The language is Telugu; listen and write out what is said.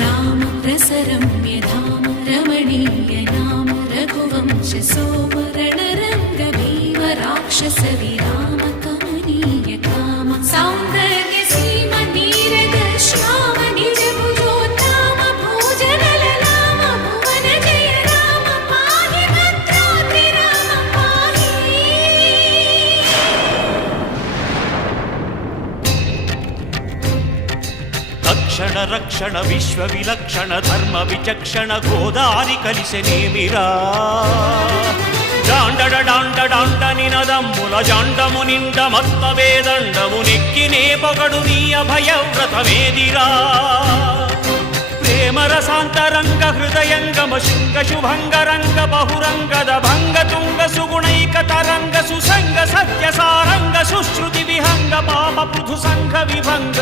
राम रसरम्य धाम रमणीय नाम रघुवंश सोम रणरंग भीम राक्षस विराम कमनीय काम सौंदर्य सीम नीरद श्याम निज भुजोत्तम भोजनल नाम भुवन जय राम पाहि भद्रोऽत्रि राम पाहि। తక్షణ రక్షణ విశ్వ విలక్షణ ధర్మ విచక్షణ గోదారి కలిసెనేమిరా జాండడ డాండ డాండ నినదమ్ముల జాండము నిండ మత్త వేదండము నెక్కినే పొగడు నీ అభయవ్రతమేదిరా ప్రేమ రసాంతరంగ హృదయంగమ శృంగ శుభంగరంగ బహురంగద భంగ తుంగ సుగుణైక తరంగ సుసంగ సత్య సారంగ సుశ్రుతి విహంగ పాప పృథు సంఘ విభంగ